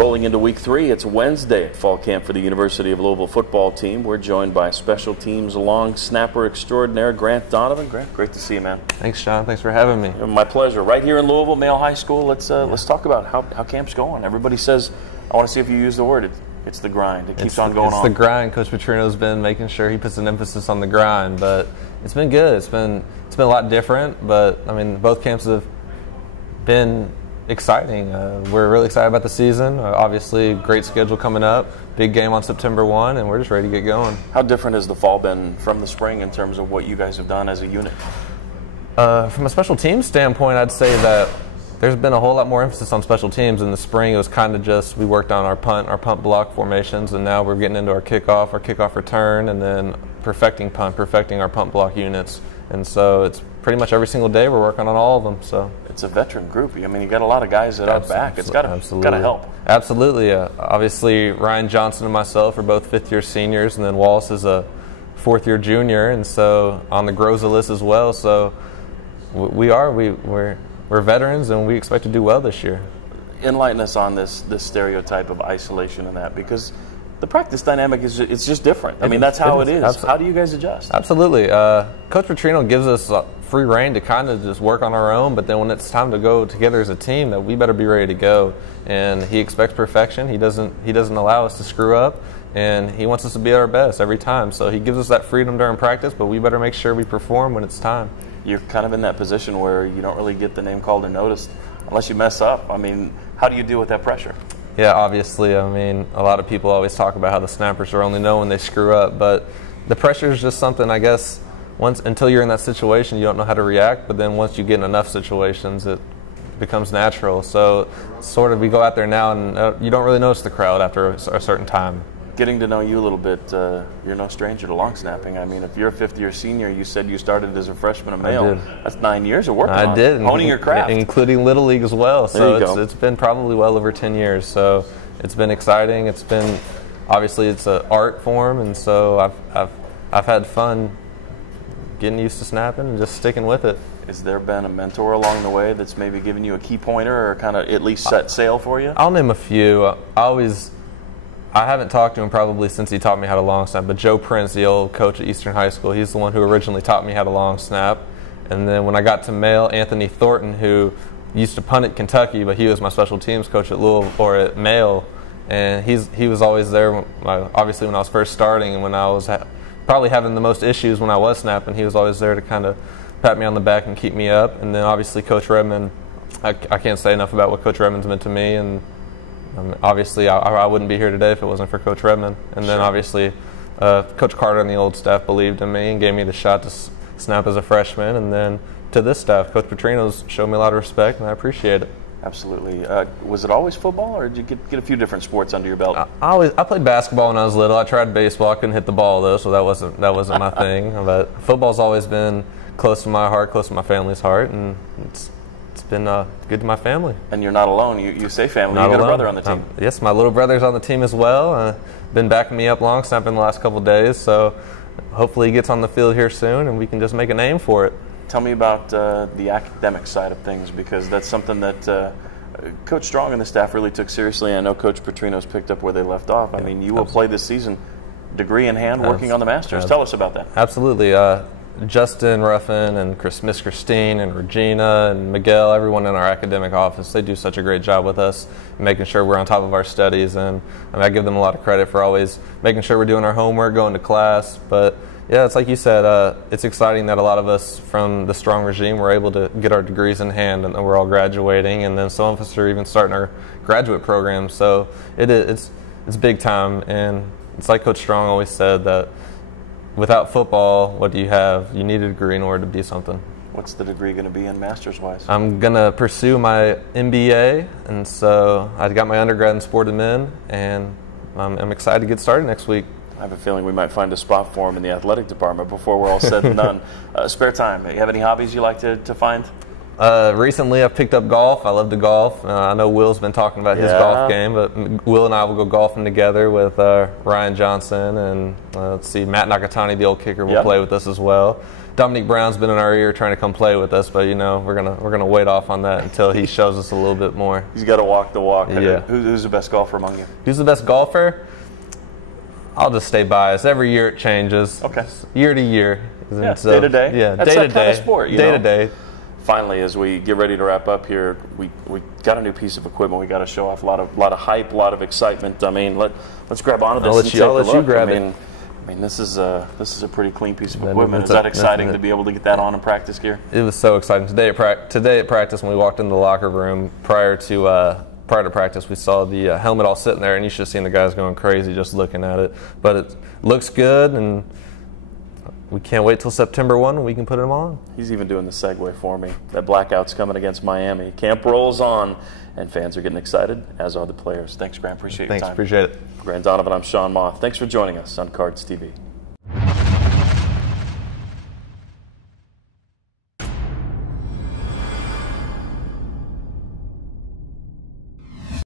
Rolling into week 3, it's Wednesday at fall camp for the University of Louisville football team. We're joined by special teams long snapper extraordinaire Grant Donovan. Grant, great to see you, man. Thanks, Sean. Thanks for having me. My pleasure. Right here in Louisville, Male High School. Let's talk about how camp's going. Everybody says, I want to see if you use the word. It's the grind. It keeps on going on. It's the grind. Coach Petrino's been making sure he puts an emphasis on the grind, but it's been good. It's been a lot different, but I mean, both camps have been exciting. We're really excited about the season. Obviously, great schedule coming up. Big game on September 1, and we're just ready to get going. How different has the fall been from the spring in terms of what you guys have done as a unit? From a special teams standpoint, I'd say that there's been a whole lot more emphasis on special teams. In the spring, it was kind of just we worked on our punt block formations, and now we're getting into our kickoff return, and then perfecting our punt block units. And so it's pretty much every single day we're working on all of them. So it's a veteran group. I mean, you got a lot of guys that are back. It's got to help. Absolutely. Obviously, Ryan Johnson and myself are both fifth-year seniors, and then Wallace is a fourth-year junior, and so on the Groza list as well. So we're veterans, and we expect to do well this year. Enlighten us on this stereotype of isolation and that, because the practice dynamic it's just different. I mean, that's how it is. How do you guys adjust? Absolutely. Coach Petrino gives us free reign to kind of just work on our own, but then when it's time to go together as a team, that we better be ready to go. And he expects perfection. He doesn't allow us to screw up, and he wants us to be at our best every time. So he gives us that freedom during practice, but we better make sure we perform when it's time. You're kind of in that position where you don't really get the name called or noticed unless you mess up. I mean, how do you deal with that pressure? Yeah, obviously. I mean, a lot of people always talk about how the snappers are only known when they screw up, but the pressure is just something, I guess, until you're in that situation, you don't know how to react, but then once you get in enough situations, it becomes natural. So sort of we go out there now, and you don't really notice the crowd after a certain time. Getting to know you a little bit, you're no stranger to long snapping. I mean, if you're a fifth-year senior, you said you started as a freshman of male. That's 9 years of working on it, honing your craft. Including Little League as well. So it's been probably well over 10 years. So it's been exciting. It's been, obviously, it's an art form, and so I've had fun getting used to snapping and just sticking with it. Has there been a mentor along the way that's maybe given you a key pointer or kind of at least set sail for you? I'll name a few. I haven't talked to him probably since he taught me how to long snap, but Joe Prince, the old coach at Eastern High School, he's the one who originally taught me how to long snap. And then when I got to male, Anthony Thornton, who used to punt at Kentucky, but he was my special teams coach at Louisville, or at Male, and he was always there, obviously, when I was first starting, and when I was probably having the most issues when I was snapping, he was always there to kind of pat me on the back and keep me up. And then obviously Coach Redmond, I can't say enough about what Coach Redmond's meant to me, and obviously, I wouldn't be here today if it wasn't for Coach Redmond. And then obviously, Coach Carter and the old staff believed in me and gave me the shot to snap as a freshman. And then to this staff, Coach Petrino's showed me a lot of respect, and I appreciate it. Absolutely. Was it always football, or did you get a few different sports under your belt? I played basketball when I was little. I tried baseball. I couldn't hit the ball though, so that wasn't my thing. But football's always been close to my heart, close to my family's heart, and it's been good to my family. And you're not alone. You say family. You got a brother on the team. Yes, my little brother's on the team as well. Been backing me up long snapping the last couple of days, so hopefully he gets on the field here soon and we can just make a name for it. Tell me about the academic side of things, because that's something that Coach Strong and the staff really took seriously. I know Coach Petrino's picked up where they left off. I mean, you will play this season degree in hand working on the Masters. Tell us about that. Absolutely. Justin Ruffin and Miss Christine and Regina and Miguel, everyone in our academic office, they do such a great job with us, making sure we're on top of our studies. And I give them a lot of credit for always making sure we're doing our homework, going to class. But yeah, it's like you said, it's exciting that a lot of us from the Strong regime were able to get our degrees in hand, and we're all graduating. And then some of us are even starting our graduate program. So it's big time. And it's like Coach Strong always said, that without football, what do you have? You need a degree in order to be something. What's the degree going to be in Masters-wise? I'm going to pursue my MBA, and so I got my undergrad in sport admin, and I'm excited to get started next week. I have a feeling we might find a spot for him in the athletic department before we're all said and done. Spare time, you have any hobbies you like to find? Recently, I've picked up golf. I love to golf. I know Will's been talking about his golf game, but Will and I will go golfing together with Ryan Johnson, and let's see, Matt Nakatani, the old kicker, will play with us as well. Dominique Brown's been in our ear trying to come play with us, but we're gonna wait off on that until he shows us a little bit more. He's got to walk the walk. Yeah. Who's the best golfer among you? Who's the best golfer? I'll just stay biased. Every year it changes. Okay. Year to year. Yeah, day to day. Yeah, that's day that to kind day. of sport. Day to day. Finally, as we get ready to wrap up here, we got a new piece of equipment we got to show off. A lot of hype, a lot of excitement. I mean, let's grab onto this. I'll let you grab it. I mean, this is a pretty clean piece of equipment. Is that exciting to be able to get that on in practice gear? It was so exciting today at practice when we walked into the locker room prior to practice. We saw the helmet all sitting there, and you should have seen the guys going crazy just looking at it. But it looks good, and we can't wait till September 1 when we can put them on. He's even doing the segue for me. That blackout's coming against Miami. Camp rolls on, and fans are getting excited, as are the players. Thanks, Grant. Appreciate your time. Thanks. Appreciate it. For Grant Donovan, I'm Sean Moth. Thanks for joining us on Cards TV.